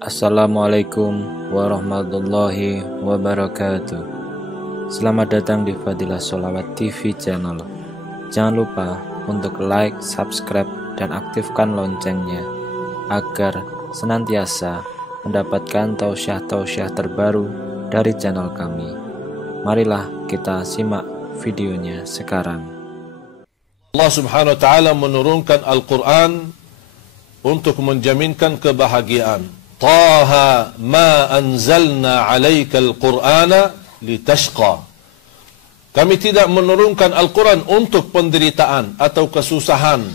Assalamualaikum warahmatullahi wabarakatuh. Selamat datang di Fadilah Sholawat TV channel. Jangan lupa untuk like, subscribe, dan aktifkan loncengnya agar senantiasa mendapatkan tausiah-tausiah terbaru dari channel kami. Marilah kita simak videonya sekarang. Allah Subhanahu wa taala menurunkan Al-Quran untuk menjaminkan kebahagiaan. Taha ma anzalna 'alaikal Qur'ana litashqa. Kami tidak menurunkan Al-Quran untuk penderitaan atau kesusahan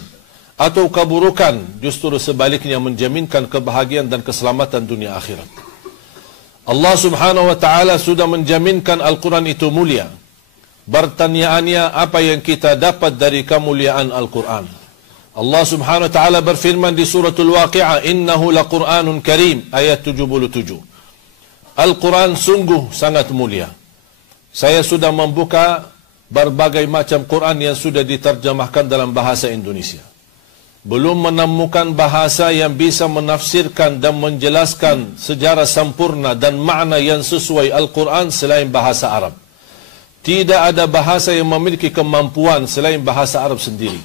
atau keburukan, justru sebaliknya menjaminkan kebahagiaan dan keselamatan dunia akhirat. Allah Subhanahu wa taala sudah menjaminkan Al-Quran itu mulia. Pertanyaannya, apa yang kita dapat dari kemuliaan Al-Quran? Allah Subhanahu wa taala berfirman di suratul Waqi'ah, innahu laqur'anun karim, ayat 77. Al-Quran sungguh sangat mulia. Saya sudah membuka berbagai macam Quran yang sudah diterjemahkan dalam bahasa Indonesia. Belum menemukan bahasa yang bisa menafsirkan dan menjelaskan secara sempurna dan makna yang sesuai Al-Quran selain bahasa Arab. Tidak ada bahasa yang memiliki kemampuan selain bahasa Arab sendiri.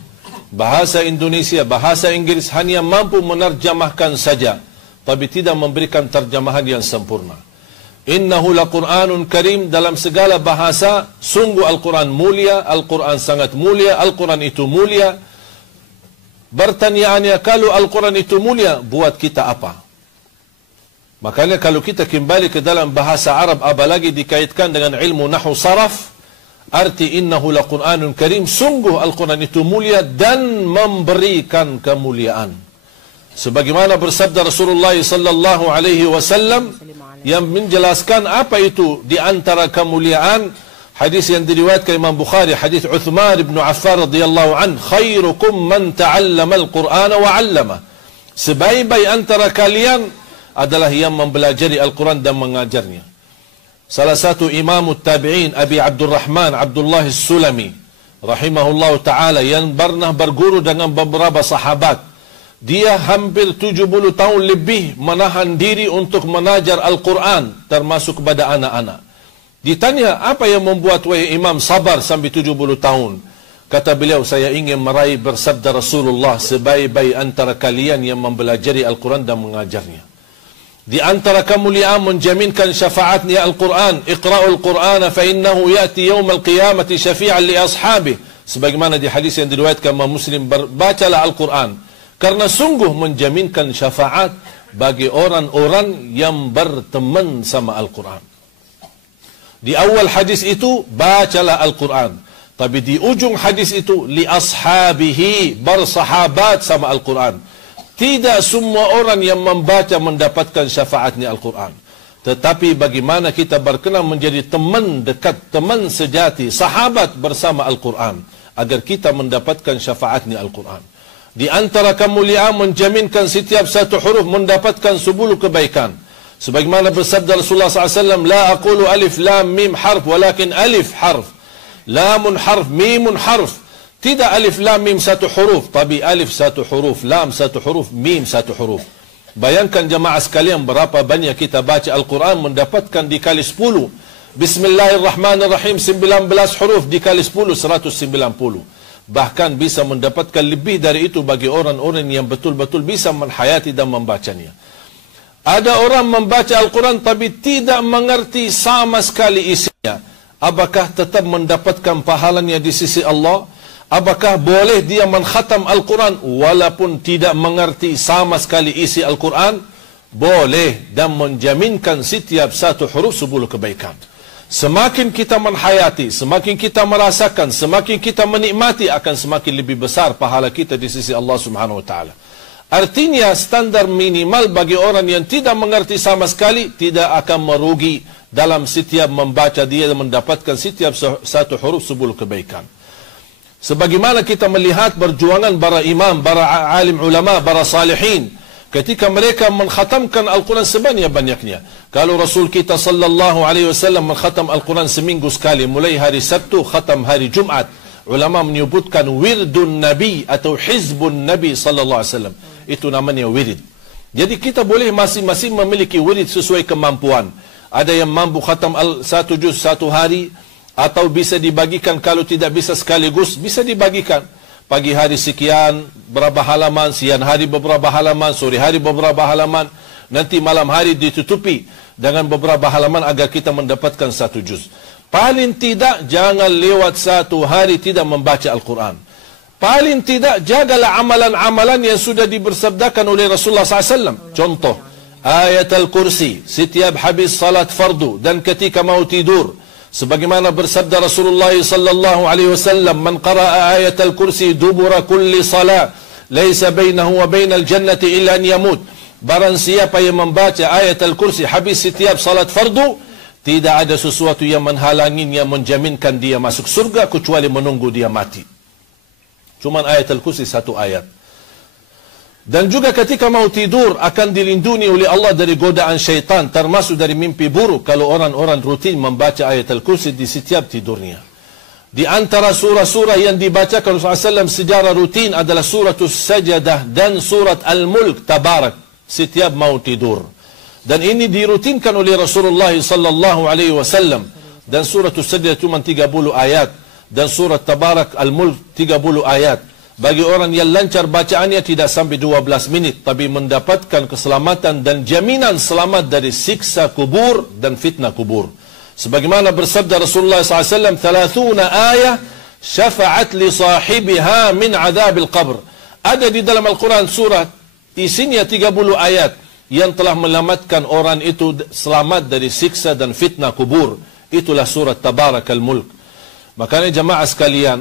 Bahasa Indonesia, bahasa Inggris hanya mampu menerjemahkan saja, tapi tidak memberikan terjemahan yang sempurna. Innahu laqur'anun karim, dalam segala bahasa, sungguh Al-Quran mulia, Al-Quran sangat mulia, Al-Quran itu mulia. Pertanyaannya, kalau Al-Quran itu mulia, buat kita apa? Makanya kalau kita kembali ke dalam bahasa Arab, apalagi dikaitkan dengan ilmu nahwu saraf, arti innahu laqur'anun karim, sungguh Al-Quran itu mulia dan memberikan kemuliaan. Sebagaimana bersabda Rasulullah sallallahu alaihi wasallam yang menjelaskan apa itu di antara kemuliaan, hadis yang diriwayatkan Imam Bukhari, hadis Uthman bin Affan radhiyallahu an, khairukum man ta'allama al-Qur'ana wa 'allama. Sebaik-baik antara kalian adalah yang mempelajari Al-Quran dan mengajarnya. Salah satu imam tabi'in, Abi Abdurrahman Abdullah As-Sulami rahimahullah ta'ala, yang pernah berguru dengan beberapa sahabat. Dia hampir 70 tahun lebih menahan diri untuk mengajar Al-Quran, termasuk kepada anak-anak. Ditanya, apa yang membuat wahai imam sabar sampai 70 tahun? Kata beliau, saya ingin meraih bersabda Rasulullah, sebaik-baik antara kalian yang mempelajari Al-Quran dan mengajarnya. Di antara kemuliaan menjaminkan syafaatnya Al-Quran. Iqra'ul Qur'ana fa innahu ya'ti yawmal qiyamati syafi'an li ashabih. Sebagaimana di hadis yang diriwayatkan Imam Muslim, berbacalah Al-Quran karena sungguh menjaminkan syafaat bagi orang-orang yang berteman sama Al-Quran. Di awal hadis itu, bacalah Al-Quran. Tapi di ujung hadis itu, li ashabihi, bersahabat sama Al-Quran. Tidak semua orang yang membaca mendapatkan syafaatnya Al-Quran. Tetapi bagaimana kita berkenan menjadi teman dekat, teman sejati, sahabat bersama Al-Quran, agar kita mendapatkan syafaatnya Al-Quran. Di antara kemuliaan menjaminkan setiap satu huruf mendapatkan 10 kebaikan. Sebagaimana bersabda Rasulullah SAW, la aqulu alif lam mim harf, walakin alif harf, lamun harf, mimun harf. Tidak alif lam mim satu huruf, tapi alif satu huruf, lam satu huruf, mim satu huruf. Bayangkan jemaah sekalian, berapa banyak kita baca Al-Quran mendapatkan dikali 10. Bismillahirrahmanirrahim, 19 huruf dikali 10, 190. Bahkan bisa mendapatkan lebih dari itu bagi orang-orang yang betul-betul bisa menghayati dan membacanya. Ada orang membaca Al-Quran tapi tidak mengerti sama sekali isinya. Apakah tetap mendapatkan pahalanya di sisi Allah? Apakah boleh dia mengkhatam Al-Quran walaupun tidak mengerti sama sekali isi Al-Quran? Boleh, dan menjaminkan setiap satu huruf 10 kebaikan. Semakin kita menghayati, semakin kita merasakan, semakin kita menikmati, akan semakin lebih besar pahala kita di sisi Allah Subhanahu wa taala. Artinya standar minimal bagi orang yang tidak mengerti sama sekali tidak akan merugi dalam setiap membaca, dia mendapatkan setiap satu huruf 10 kebaikan. Sebagaimana kita melihat perjuangan para imam, para alim ulama, para salihin, ketika mereka mengkhatamkan Al-Quran sebanyak-banyaknya. Kalau Rasul kita sallallahu alaihi wasallam mengkhatam Al-Quran seminggu sekali, mulai hari Sabtu, khatam hari Jumat. Ulama menyebutkan wirdun Nabi atau hizbun Nabi sallallahu alaihi wasallam. Itu namanya wirid. Jadi kita boleh masing-masing memiliki wirid sesuai kemampuan. Ada yang mampu khatam satu juz satu hari, atau bisa dibagikan. Kalau tidak bisa sekaligus, bisa dibagikan. Pagi hari sekian berapa halaman, siang hari beberapa halaman, sore hari beberapa halaman, nanti malam hari ditutupi dengan beberapa halaman agar kita mendapatkan satu juz. Paling tidak jangan lewat satu hari tidak membaca Al-Quran. Paling tidak jagalah amalan-amalan yang sudah dibersabdakan oleh Rasulullah SAW. Contoh, ayat Al-Kursi setiap habis salat fardu dan ketika mau tidur. Sebagaimana bersabda Rasulullah sallallahu alaihi wasallam, "Man qara'a ayat al-kursi dubura kulli salat, laisa bainahu wa bainal jannati illa an yamut." Barang siapa yang membaca ayat al-kursi habis setiap salat fardu, tidak ada sesuatu yang menghalanginya, menjaminkan dia masuk surga kecuali menunggu dia mati. Cuma ayat al-kursi satu ayat. Dan juga ketika mau tidur akan dilindungi oleh Allah dari godaan syaitan, termasuk dari mimpi buruk kalau orang-orang rutin membaca ayat Al-Kursi di setiap tidurnya. Di antara surah-surah yang dibacakan Rasulullah SAW secara rutin adalah suratul Sajadah dan surat Al-Mulk Tabarak setiap mau tidur. Dan ini dirutinkan oleh Rasulullah SAW. Dan suratul Sajadah cuma 30 ayat dan surat Tabarak Al-Mulk 30 ayat. Bagi orang yang lancar bacaannya tidak sampai 12 minit, tapi mendapatkan keselamatan dan jaminan selamat dari siksa kubur dan fitnah kubur. Sebagaimana bersabda Rasulullah SAW, 30 ayat syafa'at li sahibiha min adabil qabr. Ada di dalam Al-Quran surat isinya 30 ayat yang telah melamatkan orang itu selamat dari siksa dan fitnah kubur. Itulah surat Tabarak Al-Mulk. Makanya jamaah sekalian,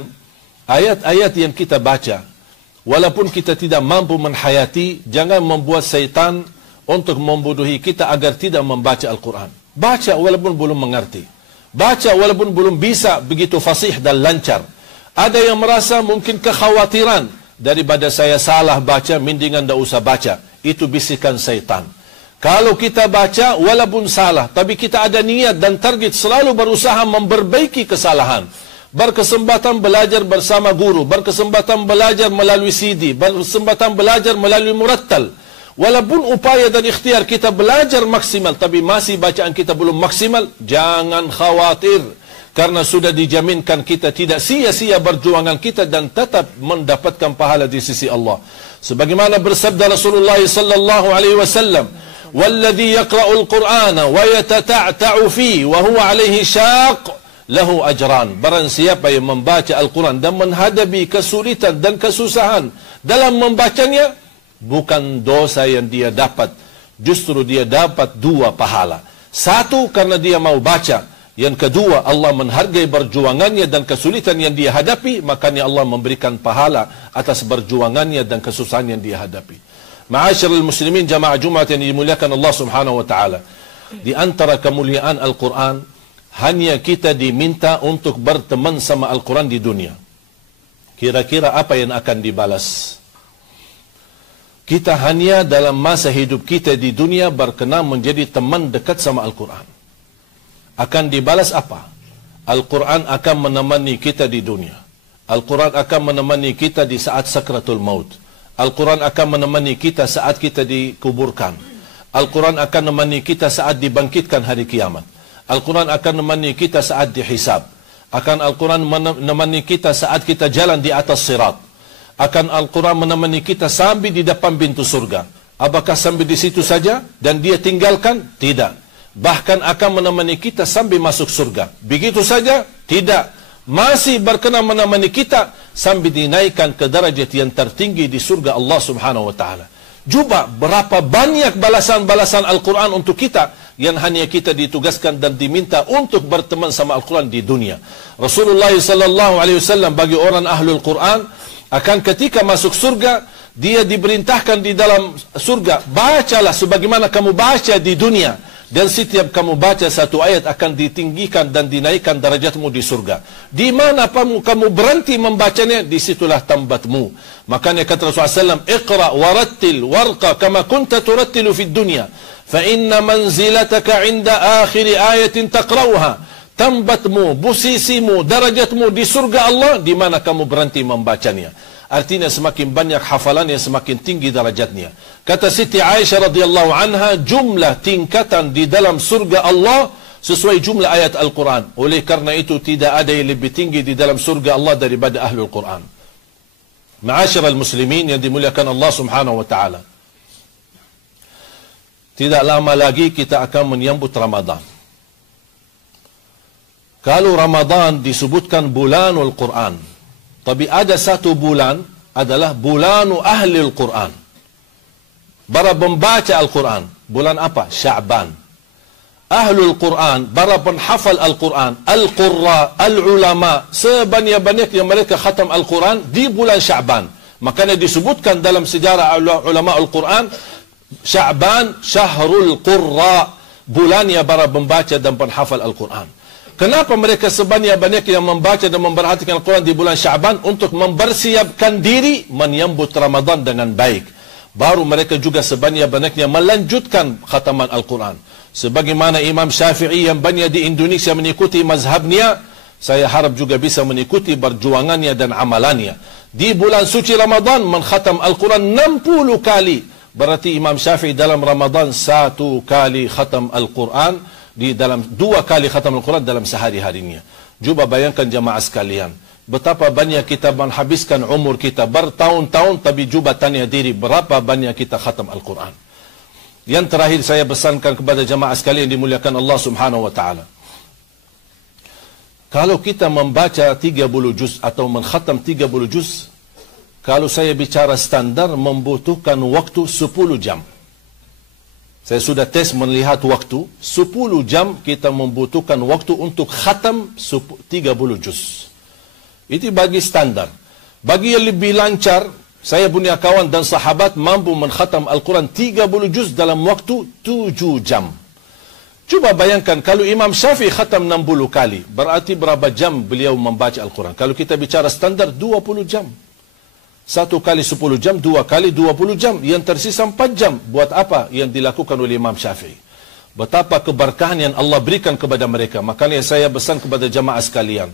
ayat-ayat yang kita baca, walaupun kita tidak mampu menghayati, jangan membuat syaitan untuk membodohi kita agar tidak membaca Al-Quran. Baca walaupun belum mengerti. Baca walaupun belum bisa begitu fasih dan lancar. Ada yang merasa mungkin kekhawatiran, daripada saya salah baca, mendingan tidak usah baca. Itu bisikan syaitan. Kalau kita baca walaupun salah, tapi kita ada niat dan target selalu berusaha memperbaiki kesalahan. Berkesempatan belajar bersama guru, berkesempatan belajar melalui CD, berkesempatan belajar melalui murattal. Walaupun upaya dan ikhtiar kita belajar maksimal, tapi masih bacaan kita belum maksimal, jangan khawatir. Karena sudah dijaminkan kita tidak sia-sia berjuangan kita dan tetap mendapatkan pahala di sisi Allah. Sebagaimana bersabda Rasulullah sallallahu alaihi wasallam, "Walladhi yaqra'ul Qur'ana wa yatata'ta'u fi wa huwa alaihi syaq lahu ajran." Barang siapa yang membaca Al-Quran dan menghadapi kesulitan dan kesusahan dalam membacanya, bukan dosa yang dia dapat, justru dia dapat dua pahala. Satu, karena dia mau baca. Yang kedua, Allah menghargai perjuangannya dan kesulitan yang dia hadapi, makanya Allah memberikan pahala atas perjuangannya dan kesusahan yang dia hadapi. Ma'asyiral muslimin, jamaah Jumat yang dimuliakan Allah Subhanahu wa taala. Di antara kemuliaan Al-Quran, hanya kita diminta untuk berteman sama Al-Quran di dunia. Kira-kira apa yang akan dibalas? Kita hanya dalam masa hidup kita di dunia berkenan menjadi teman dekat sama Al-Quran. Akan dibalas apa? Al-Quran akan menemani kita di dunia. Al-Quran akan menemani kita di saat sakratul maut. Al-Quran akan menemani kita saat kita dikuburkan. Al-Quran akan menemani kita saat dibangkitkan hari kiamat. Al-Quran akan menemani kita saat dihisab. Akan Al-Quran menemani kita saat kita jalan di atas sirat. Akan Al-Quran menemani kita sampai di depan pintu surga. Apakah sampai di situ saja dan dia tinggalkan? Tidak. Bahkan akan menemani kita sampai masuk surga. Begitu saja? Tidak. Masih berkenan menemani kita sampai dinaikkan ke derajat yang tertinggi di surga Allah Subhanahu wa taala. Juga berapa banyak balasan-balasan Al-Quran untuk kita yang hanya kita ditugaskan dan diminta untuk berteman sama Al-Quran di dunia. Rasulullah sallallahu alaihi wasallam bagi orang ahlul Quran akan ketika masuk surga, dia diperintahkan di dalam surga, bacalah sebagaimana kamu baca di dunia. Dan setiap kamu baca satu ayat akan ditinggikan dan dinaikkan derajatmu di surga. Di mana kamu berhenti membacanya, disitulah tempat,mu. Makanya kata Rasulullah SAW, "Iqra warattil warqa kama kunta turattilu fid dunya, fa inna manzilataka 'inda akhir ayatin taqra'uha." Tempatmu, posisimu, derajatmu di surga Allah di mana kamu berhenti membacanya. artinya semakin banyak hafalannya, semakin tinggi darajatnya. Kata Siti Aisyah radhiyallahu anha, jumlah tingkatan di dalam surga Allah sesuai jumlah ayat Al-Quran. Oleh karena itu tidak ada yang lebih tinggi di dalam surga Allah daripada Ahlul Quran. Ma'asyiral muslimin yang dimuliakan Allah subhanahu wa ta'ala, tidak lama lagi kita akan menyambut Ramadan. Kalau Ramadan disebutkan bulanul Quran, tapi ada satu bulan adalah bulanu ahlil Quran, para pembaca Al-Quran. Bulan apa? Sya'ban. Ahlul Quran, para penghafal Al-Quran, Al-Qurra, Al-Ulama, sebanyak-banyak yang mereka khatam Al-Quran di bulan Sya'ban. Makanya disebutkan dalam sejarah ulama Al-Quran, Sya'ban syahrul Qurra, bulannya para pembaca dan penghafal Al-Quran. Kenapa mereka sebanyak-banyak yang membaca dan memperhatikan Al-Quran di bulan Sya'ban? Untuk mempersiapkan diri menyambut Ramadan dengan baik. Baru mereka juga sebanyak-banyaknya melanjutkan khataman Al-Quran. Sebagaimana Imam Syafi'i yang banyak di Indonesia mengikuti mazhabnya, saya harap juga bisa mengikuti perjuangannya dan amalannya. Di bulan suci Ramadan mengkhatam Al-Quran 60 kali. Berarti Imam Syafi'i dalam Ramadan 1 kali khatam Al-Quran, di dalam 2 kali khatam Al-Quran dalam sehari-harinya. Cuba bayangkan jamaah sekalian, betapa banyak kita menghabiskan umur kita bertahun-tahun, tapi cuba tanya diri berapa banyak kita khatam Al-Quran. Yang terakhir saya pesankan kepada jamaah sekalian dimuliakan Allah subhanahu wa ta'ala, kalau kita membaca 30 juz atau mengkhatam 30 juz, kalau saya bicara standar membutuhkan waktu 10 jam. Saya sudah tes melihat waktu, 10 jam kita membutuhkan waktu untuk khatam 30 juz. Itu bagi standar. Bagi yang lebih lancar, saya punya kawan dan sahabat mampu mengkhatam Al-Quran 30 juz dalam waktu 7 jam. Cuba bayangkan kalau Imam Syafi'i khatam 60 kali, berarti berapa jam beliau membaca Al-Quran? Kalau kita bicara standar 20 jam. 1 kali 10 jam, 2 kali 20 jam. Yang tersisa 4 jam. Buat apa yang dilakukan oleh Imam Syafi'i? Betapa keberkahan yang Allah berikan kepada mereka. Makanya saya pesan kepada jamaah sekalian,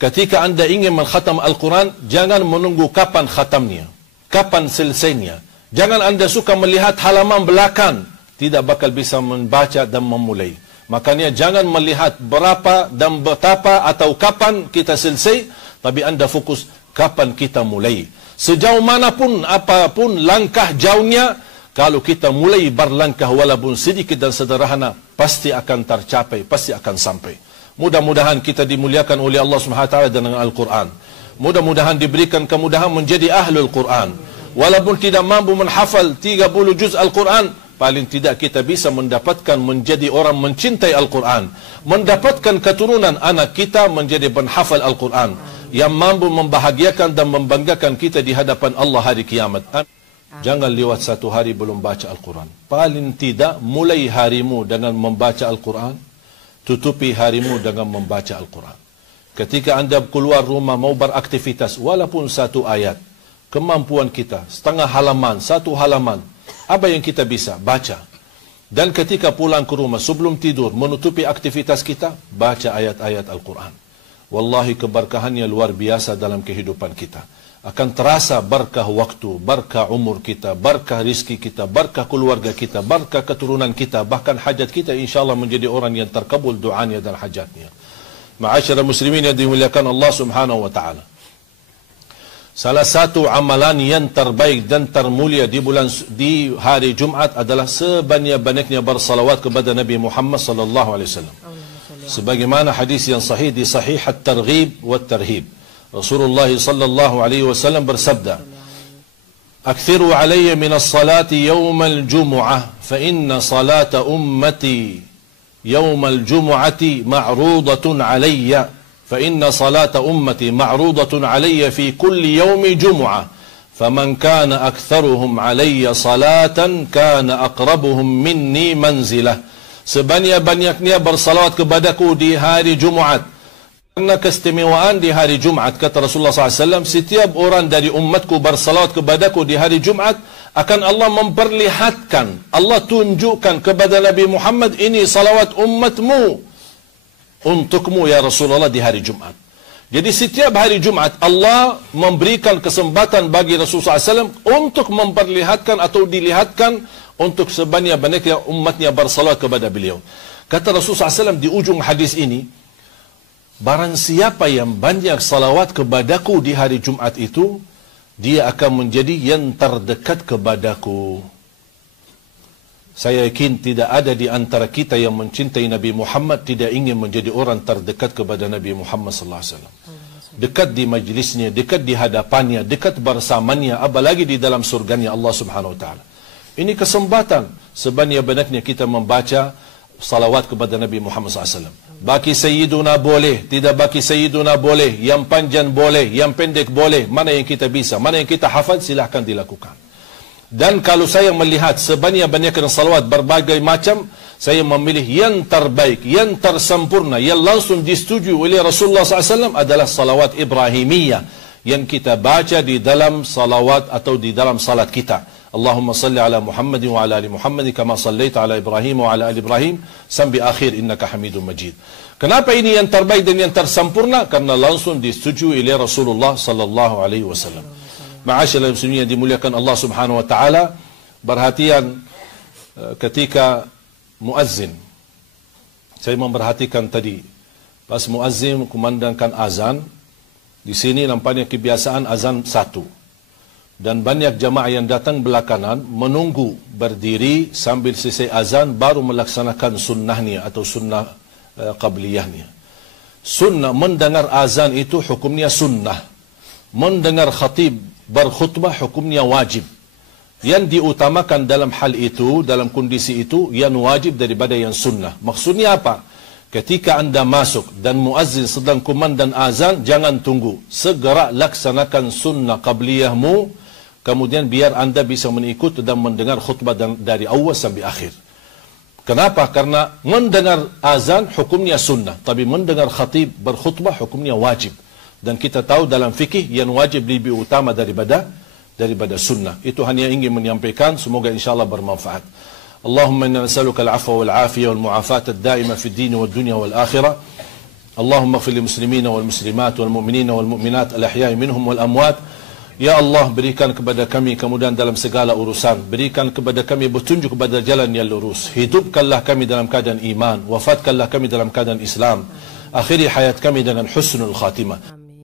ketika anda ingin mengkhatam Al-Quran, jangan menunggu kapan khatamnya, kapan selesainya. Jangan anda suka melihat halaman belakang, tidak bakal bisa membaca dan memulai. Makanya jangan melihat berapa dan betapa atau kapan kita selesai, tapi anda fokus kapan kita mulai. Sejauh manapun, apapun langkah jauhnya, kalau kita mulai berlangkah walaupun sedikit dan sederhana, pasti akan tercapai, pasti akan sampai. Mudah-mudahan kita dimuliakan oleh Allah SWT dengan Al-Quran. Mudah-mudahan diberikan kemudahan menjadi Ahlul Quran. Walaupun tidak mampu menghafal 30 juz Al-Quran, paling tidak kita bisa mendapatkan menjadi orang mencintai Al-Quran. Mendapatkan keturunan anak kita menjadi penghafal Al-Quran, yang mampu membahagiakan dan membanggakan kita di hadapan Allah hari kiamat. Jangan lewat 1 hari belum baca Al-Quran. Paling tidak mulai harimu dengan membaca Al-Quran, tutupi harimu dengan membaca Al-Quran. Ketika anda keluar rumah mau beraktivitas, walaupun 1 ayat, kemampuan kita, setengah halaman, 1 halaman, apa yang kita bisa baca. Dan ketika pulang ke rumah sebelum tidur, menutupi aktivitas kita, baca ayat-ayat Al-Quran. Wallahi keberkahannya luar biasa dalam kehidupan kita. Akan terasa berkah waktu, berkah umur kita, berkah rizki kita, berkah keluarga kita, berkah keturunan kita, bahkan hajat kita insyaAllah menjadi orang yang terkabul doanya dan hajatnya. Ma'asyara muslimin yang dimuliakan Allah subhanahu wa ta'ala, salah satu amalan yang terbaik dan termulia di hari Jumat adalah sebanyak-banyaknya bersalawat kepada Nabi Muhammad sallallahu alaihi wasallam. Sebagaimana hadis yang sahih di Sahih At-Targhib wa At-Tarhib, Rasulullah sallallahu alaihi wasallam bersabda, "Akthiru alayya min as-salati yawm al-jum'ah, fa inna salata ummati yawm al-jum'ati ma'rudatun alayya, fa inna salata ummati ma'rudatun alayya fi kulli yawmi jum'ah, faman kana aktharuhum alayya salatan kana aqrabuhum minni manzilah." Sebanyak-banyaknya bersalawat kepadaku di hari Jumaat. Karena keistimewaan di hari Jumaat, kata Rasulullah SAW, setiap orang dari umatku bersalawat kepadaku di hari Jumaat, akan Allah memperlihatkan, Allah tunjukkan kepada Nabi Muhammad, ini salawat umatmu untukmu ya Rasulullah di hari Jumaat. Jadi setiap hari Jumat Allah memberikan kesempatan bagi Rasulullah SAW untuk memperlihatkan atau dilihatkan untuk sebanyak-banyaknya umatnya bersalat kepada beliau. Kata Rasulullah SAW di ujung hadis ini, barang siapa yang banyak salawat kepadaku di hari Jumat itu, dia akan menjadi yang terdekat kepadaku. Saya yakin tidak ada di antara kita yang mencintai Nabi Muhammad tidak ingin menjadi orang terdekat kepada Nabi Muhammad sallallahu alaihi wasallam. Dekat di majlisnya, dekat di hadapannya, dekat bersamanya, apalagi di dalam surganya Allah Subhanahu wa taala. Ini kesempatan sebanyak-banyaknya kita membaca salawat kepada Nabi Muhammad sallallahu alaihi wasallam. Baki Sayyiduna boleh, tidak baki Sayyiduna boleh, yang panjang boleh, yang pendek boleh, mana yang kita bisa, mana yang kita hafal silahkan dilakukan. Dan kalau saya melihat sebanyak-banyaknya salawat berbagai macam, saya memilih yang terbaik, yang tersempurna, yang langsung disetujui oleh Rasulullah SAW adalah salawat Ibrahimiyah yang kita baca di dalam salawat atau di dalam salat kita. Allahumma salli ala Muhammad wa ala ali Muhammad kama sallaita ala Ibrahim wa ala ali Ibrahim sampai akhir innaka Hamidum Majid. Kenapa ini yang terbaik dan yang tersempurna? Karena langsung disetujui oleh Rasulullah sallallahu alaihi wasallam. Ma'asyiral muslimin yang dimuliakan Allah Subhanahu wa taala, perhatian ketika muazzin. Saya memperhatikan tadi pas muazzin kumandangkan azan, di sini nampaknya kebiasaan azan satu. Dan banyak jamaah yang datang belakangan menunggu berdiri sambil selesai azan baru melaksanakan sunnahnya atau sunnah qabliyahnya. Sunnah mendengar azan itu hukumnya sunnah. Mendengar khatib berkhutbah hukumnya wajib. Yang diutamakan dalam hal itu, dalam kondisi itu, yang wajib daripada yang sunnah. Maksudnya apa? Ketika anda masuk dan muazzin sedang kumandang azan, jangan tunggu. Segera laksanakan sunnah qabliyahmu, kemudian biar anda bisa mengikut dan mendengar khutbah dari awal sampai akhir. Kenapa? Karena mendengar azan hukumnya sunnah, tapi mendengar khatib berkhutbah hukumnya wajib. Dan kita tahu dalam fikih yang wajib lebih utama daripada sunnah. Itu hanya ingin menyampaikan, semoga insyaAllah bermanfaat. Allahumma inna nas'aluka al-'afwa wal-'afiyah wal-mu'afata ad-da'ima fi ad-din wad-dunya wal-akhirah. Allahumma ighfir lil muslimina wal muslimat wal mu'minina wal mu'minat al-ahya'i minhum wal amwat. Ya Allah, berikan kepada kami kemudahan dalam segala urusan. Berikan kepada kami petunjuk kepada jalan yang lurus. Hidupkanlah kami dalam keadaan iman. Wafatkanlah kami dalam keadaan Islam. Akhiri hayat kami dengan husnul khatimah.